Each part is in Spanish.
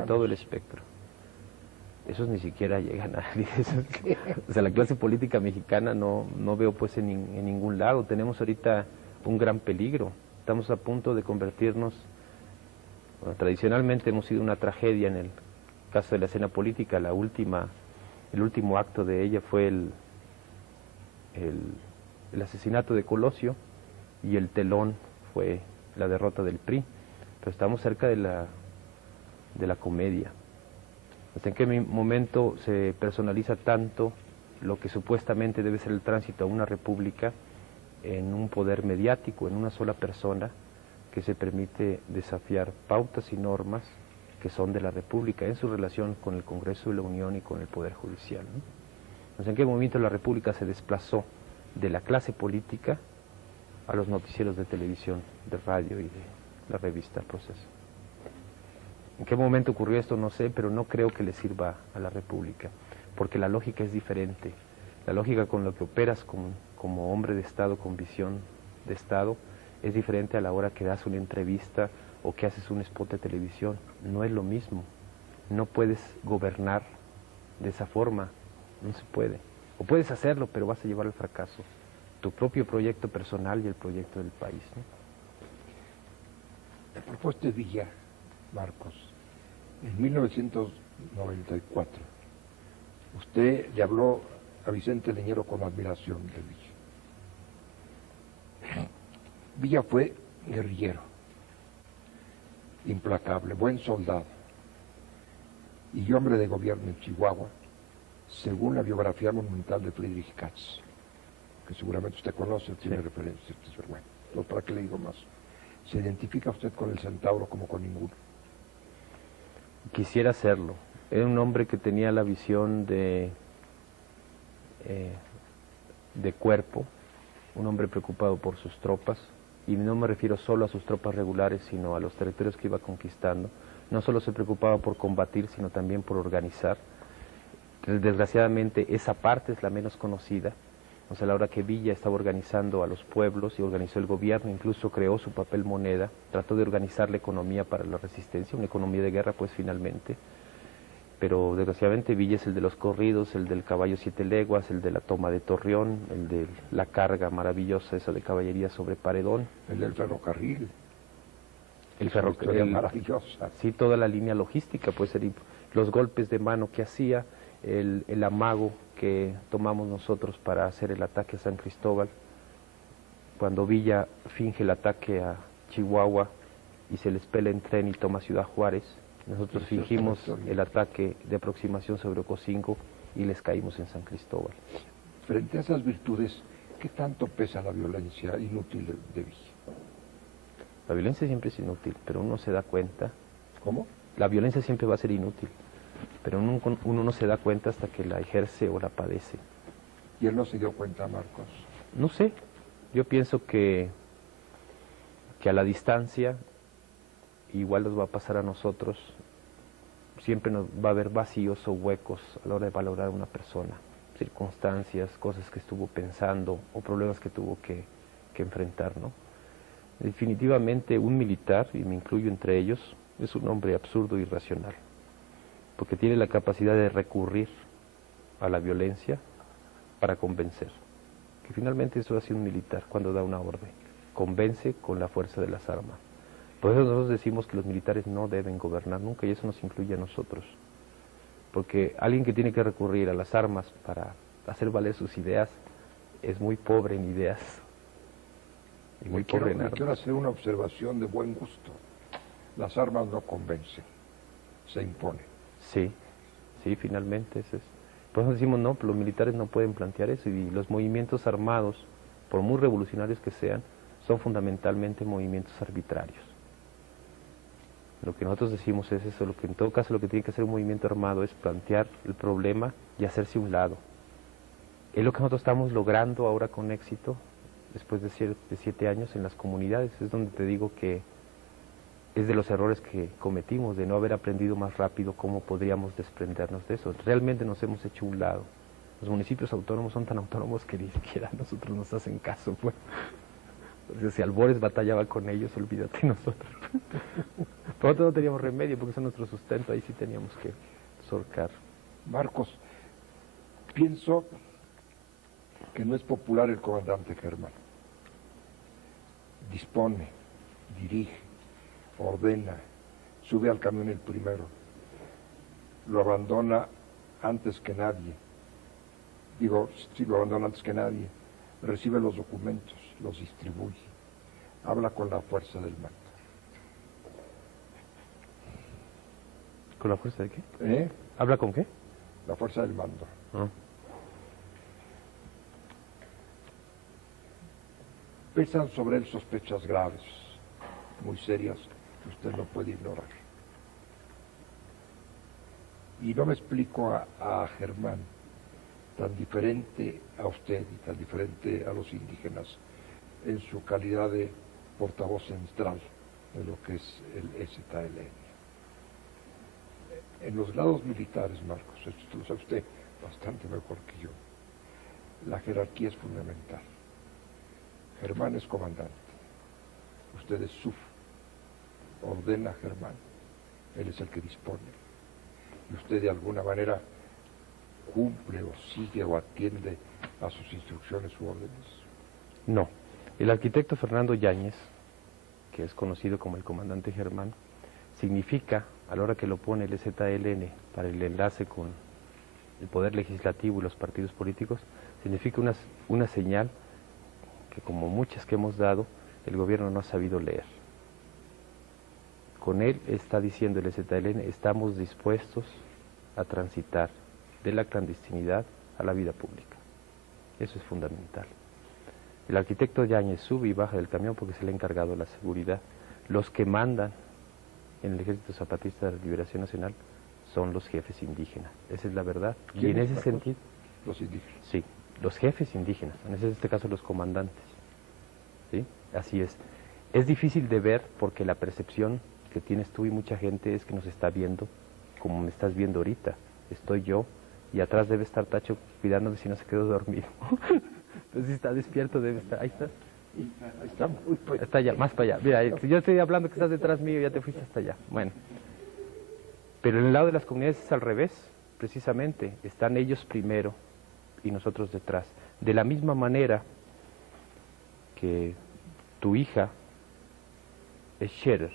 De todo el espectro. Esos ni siquiera llegan a... O sea, la clase política mexicana no veo pues en ningún lado. Tenemos ahorita un gran peligro. Estamos a punto de convertirnos... Bueno, tradicionalmente hemos sido una tragedia en el caso de la escena política. El último acto de ella fue el asesinato de Colosio, y el telón fue la derrota del PRI. Pero estamos cerca de la comedia. ¿Hasta en qué momento se personaliza tanto lo que supuestamente debe ser el tránsito a una república en un poder mediático, en una sola persona, que se permite desafiar pautas y normas que son de la república en su relación con el Congreso de la Unión y con el Poder Judicial, ¿no? ¿Hasta en qué momento la república se desplazó de la clase política a los noticieros de televisión, de radio y de la revista Proceso? ¿En qué momento ocurrió esto? No sé, pero no creo que le sirva a la República, porque la lógica es diferente. La lógica con la que operas como hombre de Estado, con visión de Estado, es diferente a la hora que das una entrevista o que haces un spot de televisión. No es lo mismo. No puedes gobernar de esa forma, no se puede. O puedes hacerlo, pero vas a llevar al fracaso tu propio proyecto personal y el proyecto del país, ¿no? El propuesto de Villa, Marcos, en 1994, usted le habló a Vicente Leñero con admiración de Villa. Villa fue guerrillero, implacable, buen soldado y hombre de gobierno en Chihuahua, según la biografía monumental de Friedrich Katz, que seguramente usted conoce, tiene referencias, pero bueno, entonces, ¿para qué le digo más? ¿Se identifica usted con el centauro como con ninguno? Quisiera hacerlo. Era un hombre que tenía la visión de cuerpo, un hombre preocupado por sus tropas, y no me refiero solo a sus tropas regulares, sino a los territorios que iba conquistando. No solo se preocupaba por combatir, sino también por organizar. Desgraciadamente esa parte es la menos conocida. O sea, a la hora que Villa estaba organizando a los pueblos y organizó el gobierno, incluso creó su papel moneda, trató de organizar la economía para la resistencia, una economía de guerra pues finalmente. Pero desgraciadamente Villa es el de los corridos, el del caballo 7 leguas, el de la toma de Torreón, el de la carga maravillosa esa de caballería sobre Paredón. El del ferrocarril. El ferrocarril maravillosa. Sí, toda la línea logística, pues los golpes de mano que hacía, el amago que tomamos nosotros para hacer el ataque a San Cristóbal, cuando Villa finge el ataque a Chihuahua y se les pela en tren y toma Ciudad Juárez, nosotros fingimos el ataque de aproximación sobre Ocosingo y les caímos en San Cristóbal. Frente a esas virtudes, ¿qué tanto pesa la violencia inútil de Villa? La violencia siempre es inútil, pero uno se da cuenta. ¿Cómo? La violencia siempre va a ser inútil, pero uno no se da cuenta hasta que la ejerce o la padece. ¿Y él no se dio cuenta, Marcos? No sé, yo pienso que a la distancia igual nos va a pasar a nosotros. Siempre nos va a haber vacíos o huecos a la hora de valorar a una persona, circunstancias, cosas que estuvo pensando o problemas que tuvo que enfrentar, ¿no? Definitivamente un militar, y me incluyo entre ellos, es un hombre absurdo e irracional, porque tiene la capacidad de recurrir a la violencia para convencer, que finalmente eso hace un militar cuando da una orden, convence con la fuerza de las armas. Por eso nosotros decimos que los militares no deben gobernar nunca, y eso nos incluye a nosotros, porque alguien que tiene que recurrir a las armas para hacer valer sus ideas es muy pobre en ideas y muy pobre en armas. Quiero hacer una observación de buen gusto. Las armas no convencen, se imponen. Sí, sí, finalmente eso es. Por eso decimos, no, los militares no pueden plantear eso, y los movimientos armados, por muy revolucionarios que sean, son fundamentalmente movimientos arbitrarios. Lo que nosotros decimos es eso, lo que en todo caso lo que tiene que hacer un movimiento armado es plantear el problema y hacerse a un lado. Es lo que nosotros estamos logrando ahora con éxito, después de 7 años en las comunidades. Es donde te digo que es de los errores que cometimos, de no haber aprendido más rápido cómo podríamos desprendernos de eso. Realmente nos hemos hecho a un lado. Los municipios autónomos son tan autónomos que ni siquiera a nosotros nos hacen caso, pues. Entonces, si Albores batallaba con ellos, olvídate nosotros. Nosotros no teníamos remedio porque eso es nuestro sustento, ahí sí teníamos que surcar. Marcos, pienso que no es popular el comandante Germán. Dispone, dirige, ordena, sube al camión el primero, lo abandona antes que nadie. Digo, sí, lo abandona antes que nadie. Recibe los documentos, los distribuye, habla con la fuerza del mando. ¿Con la fuerza de qué? ¿Eh? ¿Habla con qué? La fuerza del mando. Ah. Pesan sobre él sospechas graves, muy serias, que usted no puede ignorar. Y no me explico a Germán, tan diferente a usted y tan diferente a los indígenas, en su calidad de portavoz central de lo que es el EZLN. En los grados militares, Marcos, esto lo sabe usted bastante mejor que yo, la jerarquía es fundamental. Germán es comandante, usted es SUF, ordena a Germán, él es el que dispone, y usted de alguna manera cumple o sigue o atiende a sus instrucciones u órdenes. No, el arquitecto Fernando Yáñez, que es conocido como el comandante Germán, significa, a la hora que lo pone el EZLN para el enlace con el poder legislativo y los partidos políticos, significa una señal que, como muchas que hemos dado, el gobierno no ha sabido leer. Con él está diciendo el EZLN, estamos dispuestos a transitar de la clandestinidad a la vida pública. Eso es fundamental. El arquitecto Yáñez sube y baja del camión porque se le ha encargado la seguridad. Los que mandan en el Ejército Zapatista de la Liberación Nacional son los jefes indígenas. Esa es la verdad. Y en ese sentido... Los indígenas. Sí, los jefes indígenas, en este caso los comandantes. ¿Sí? Así es. Es difícil de ver porque la percepción que tienes tú y mucha gente es que nos está viendo como me estás viendo ahorita. Estoy yo y atrás debe estar Tacho cuidándome si no se quedó dormido. Entonces si está despierto debe estar. Ahí está. Ahí estamos. Está allá, más para allá. Mira, si yo estoy hablando que estás detrás mío, ya te fuiste hasta allá. Bueno. Pero en el lado de las comunidades es al revés, precisamente. Están ellos primero y nosotros detrás. De la misma manera que tu hija es Scherer,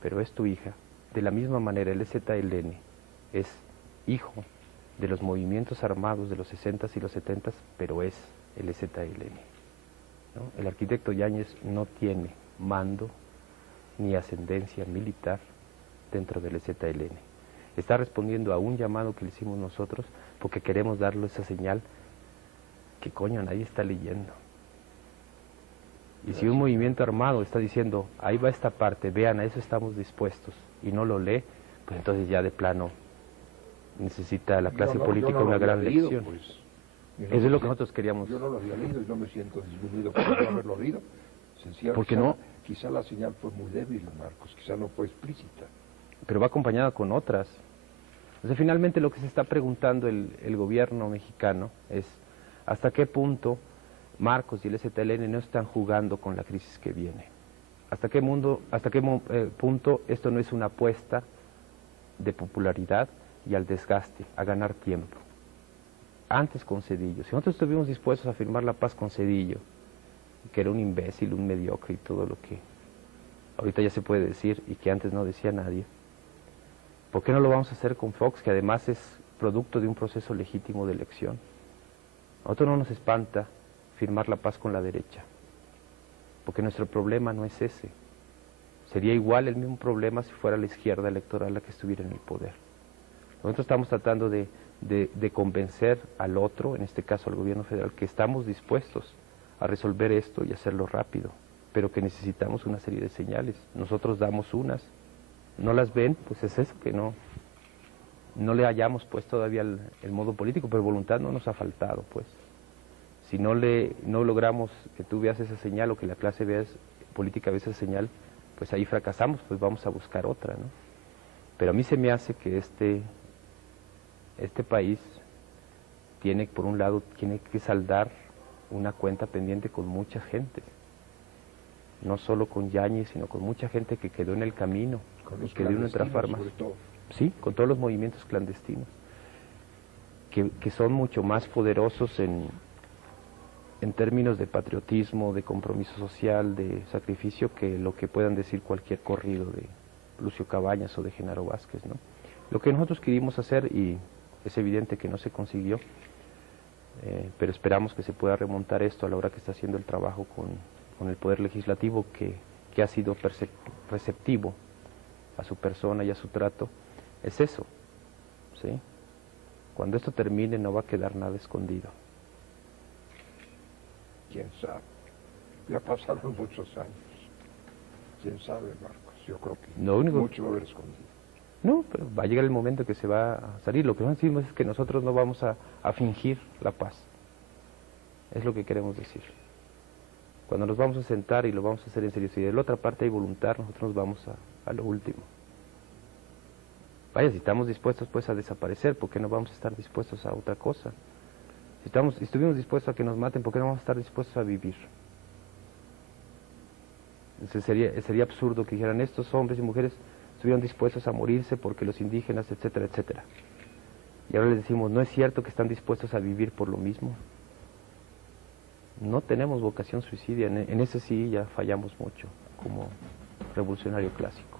pero es tu hija, de la misma manera el EZLN es hijo de los movimientos armados de los 60s y los 70s, pero es el EZLN. ¿No? El arquitecto Yáñez no tiene mando ni ascendencia militar dentro del EZLN. Está respondiendo a un llamado que le hicimos nosotros porque queremos darle esa señal que coño nadie está leyendo. Y si un movimiento armado está diciendo, ahí va esta parte, vean, a eso estamos dispuestos, y no lo lee, pues entonces ya de plano necesita la clase política una gran lección. Pues, Eso es lo que nosotros queríamos. Yo no lo había leído y no me siento disminuido por no haberlo leído. ¿Por qué no? Quizá la señal fue muy débil, Marcos, quizá no fue explícita. Pero va acompañada con otras. O sea, finalmente lo que se está preguntando el gobierno mexicano es hasta qué punto Marcos y el EZLN no están jugando con la crisis que viene. Hasta qué punto esto no es una apuesta de popularidad y al desgaste, a ganar tiempo. Antes con Zedillo, si nosotros estuvimos dispuestos a firmar la paz con Zedillo, que era un imbécil, un mediocre y todo lo que ahorita ya se puede decir y que antes no decía nadie, ¿por qué no lo vamos a hacer con Fox, que además es producto de un proceso legítimo de elección? A nosotros no nos espanta firmar la paz con la derecha, porque nuestro problema no es ese. Sería igual el mismo problema si fuera la izquierda electoral la que estuviera en el poder. Nosotros estamos tratando de convencer al otro, en este caso al gobierno federal, que estamos dispuestos a resolver esto y hacerlo rápido, pero que necesitamos una serie de señales. Nosotros damos unas, no las ven, pues es eso, que no le hayamos pues todavía el modo político, pero voluntad no nos ha faltado, pues. Si no logramos que tú veas esa señal o que la clase política vea esa señal, pues ahí fracasamos, pues vamos a buscar otra, ¿no? Pero a mí se me hace que este país tiene, por un lado, tiene que saldar una cuenta pendiente con mucha gente. no solo con Yáñez, sino con mucha gente que quedó en el camino, Con los que dio nuestras clandestinos, armas. sobre todo. Sí, con todos los movimientos clandestinos, que son mucho más poderosos en términos de patriotismo, de compromiso social, de sacrificio, que lo que puedan decir cualquier corrido de Lucio Cabañas o de Genaro Vázquez, ¿no? Lo que nosotros quisimos hacer, y es evidente que no se consiguió, pero esperamos que se pueda remontar esto a la hora que está haciendo el trabajo con el Poder Legislativo, que ha sido receptivo a su persona y a su trato, es eso, ¿sí? Cuando esto termine no va a quedar nada escondido. ¿Quién sabe? Ya pasaron muchos años. ¿Quién sabe, Marcos? Yo creo que Lo único... mucho va a haber escondido. No, pero va a llegar el momento que se va a salir. Lo que nosotros decimos es que nosotros no vamos a fingir la paz. Es lo que queremos decir. Cuando nos vamos a sentar y lo vamos a hacer en serio, si de la otra parte hay voluntad, nosotros nos vamos a lo último. Vaya, si estamos dispuestos pues a desaparecer, ¿por qué no vamos a estar dispuestos a otra cosa? Si estuvimos dispuestos a que nos maten, ¿por qué no vamos a estar dispuestos a vivir? Entonces sería absurdo que dijeran, estos hombres y mujeres estuvieron dispuestos a morirse porque los indígenas, etcétera, etcétera. Y ahora les decimos, ¿no es cierto que están dispuestos a vivir por lo mismo? No tenemos vocación suicidia, en ese sí ya fallamos mucho, como revolucionario clásico.